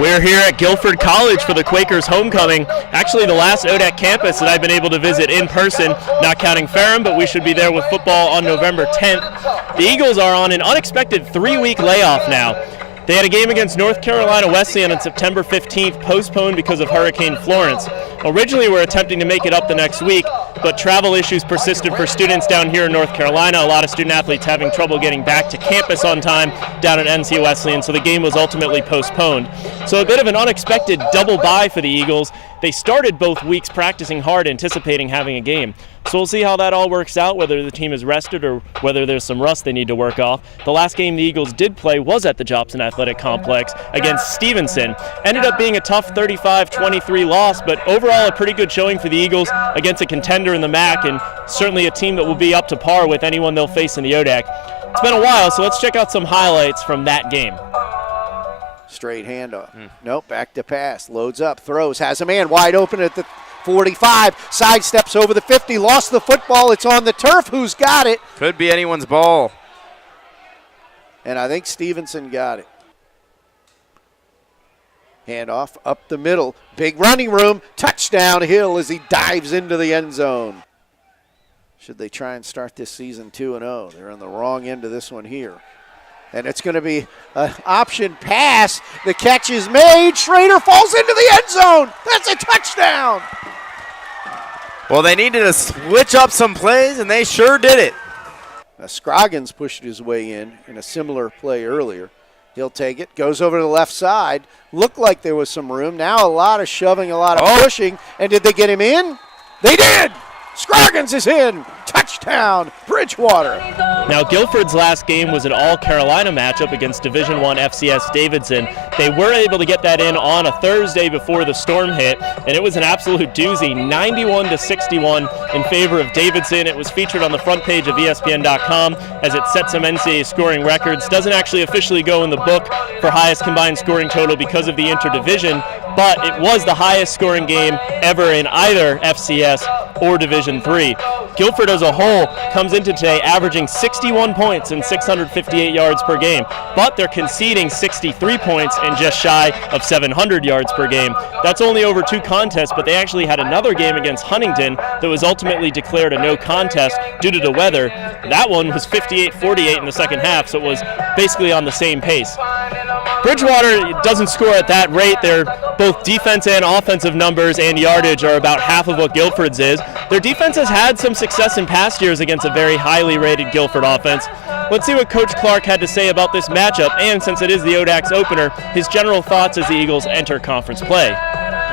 We're here at Guilford College for the Quakers homecoming. Actually, the last ODAC campus that I've been able to visit in person, not counting Ferrum, but we should be there with football on November 10th. The Eagles are on an unexpected 3-week layoff now. They had a game against North Carolina Wesleyan on September 15th, postponed because of Hurricane Florence. Originally, we were attempting to make it up the next week, but travel issues persisted for students down here in North Carolina. A lot of student athletes having trouble getting back to campus on time down at NC Wesleyan, so the game was ultimately postponed. So a bit of an unexpected double bye for the Eagles. They started both weeks practicing hard, anticipating having a game. So we'll see how that all works out, whether the team is rested or whether there's some rust they need to work off. The last game the Eagles did play was at the Jobson Athletic Complex against Stevenson. Ended up being a tough 35-23 loss, but overall a pretty good showing for the Eagles against a contender in the MAC, and certainly a team that will be up to par with anyone they'll face in the ODAC. It's been a while, so let's check out some highlights from that game. Straight handoff. Nope, back to pass. Loads up, throws, has a man wide open at the 45, sidesteps over the 50, lost the football. It's on the turf. Who's got it? Could be anyone's ball. And I think Stevenson got it. Handoff up the middle. Big running room. Touchdown Hill as he dives into the end zone. Should they try and start this season 2-0? They're on the wrong end of this one here. And it's going to be an option pass. The catch is made. Schrader falls into the end zone. That's a touchdown. Well, they needed to switch up some plays, and they sure did it. Now, Scroggins pushed his way in a similar play earlier. He'll take it, goes over to the left side. Looked like there was some room. Now a lot of shoving, a lot of pushing. And did they get him in? They did! Scroggins is in. Touchdown, Bridgewater. Now, Guilford's last game was an all-Carolina matchup against Division I FCS Davidson. They were able to get that in on a Thursday before the storm hit, and it was an absolute doozy, 91-61 in favor of Davidson. It was featured on the front page of ESPN.com as it set some NCAA scoring records. Doesn't actually officially go in the book for highest combined scoring total because of the interdivision, but it was the highest scoring game ever in either FCS or Division III. Guilford as a whole comes into today averaging 61 points and 658 yards per game, but they're conceding 63 points and just shy of 700 yards per game. That's only over 2 contests, but they actually had another game against Huntington that was ultimately declared a no contest due to the weather. That one was 58-48 in the second half, so it was basically on the same pace. Bridgewater doesn't score at that rate. Their both defense and offensive numbers and yardage are about half of what Guilford's is. Their defense has had some success in past years against a very highly rated Guilford offense. Let's see what Coach Clark had to say about this matchup, and since it is the ODAC's opener, his general thoughts as the Eagles enter conference play.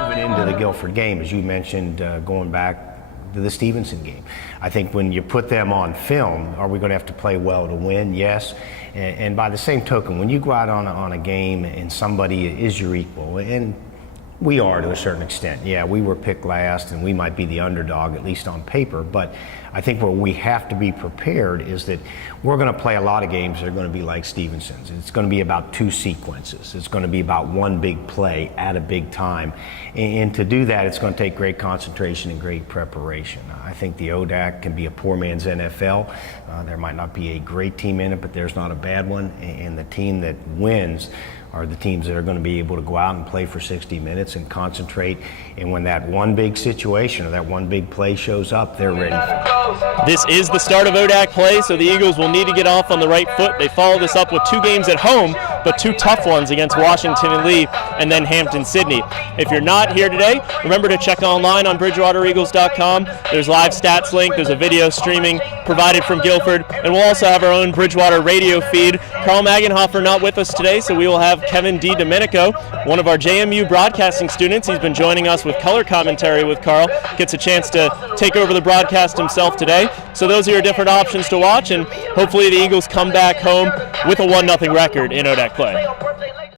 Moving into the Guilford game, as you mentioned, going back to the Stevenson game. I think when you put them on film, are we going to have to play well to win? Yes. And by the same token, when you go out on a game and somebody is your equal, and we are to a certain extent. Yeah, we were picked last and we might be the underdog, at least on paper, but I think where we have to be prepared is that we're going to play a lot of games that are going to be like Stevenson's. It's going to be about 2 sequences. It's going to be about one big play at a big time. And to do that, it's going to take great concentration and great preparation. I think the ODAC can be a poor man's NFL. There might not be a great team in it, but there's not a bad one. And the team that wins are the teams that are going to be able to go out and play for 60 minutes and concentrate. And when that one big situation or that one big play shows up, they're ready for it. This is the start of ODAC play, so the Eagles will need to get off on the right foot. They follow this up with 2 games at home, but 2 tough ones against Washington and Lee and then Hampton-Sydney. If you're not here today, remember to check online on BridgewaterEagles.com. There's live stats link. There's a video streaming provided from Guilford, and we'll also have our own Bridgewater radio feed. Carl Magenhofer not with us today, so we will have Kevin D. Domenico, one of our JMU broadcasting students. He's been joining us with color commentary with Carl. Gets a chance to take over the broadcast himself today. So those are your different options to watch, and hopefully the Eagles come back home with a 1-0 record in ODAC play.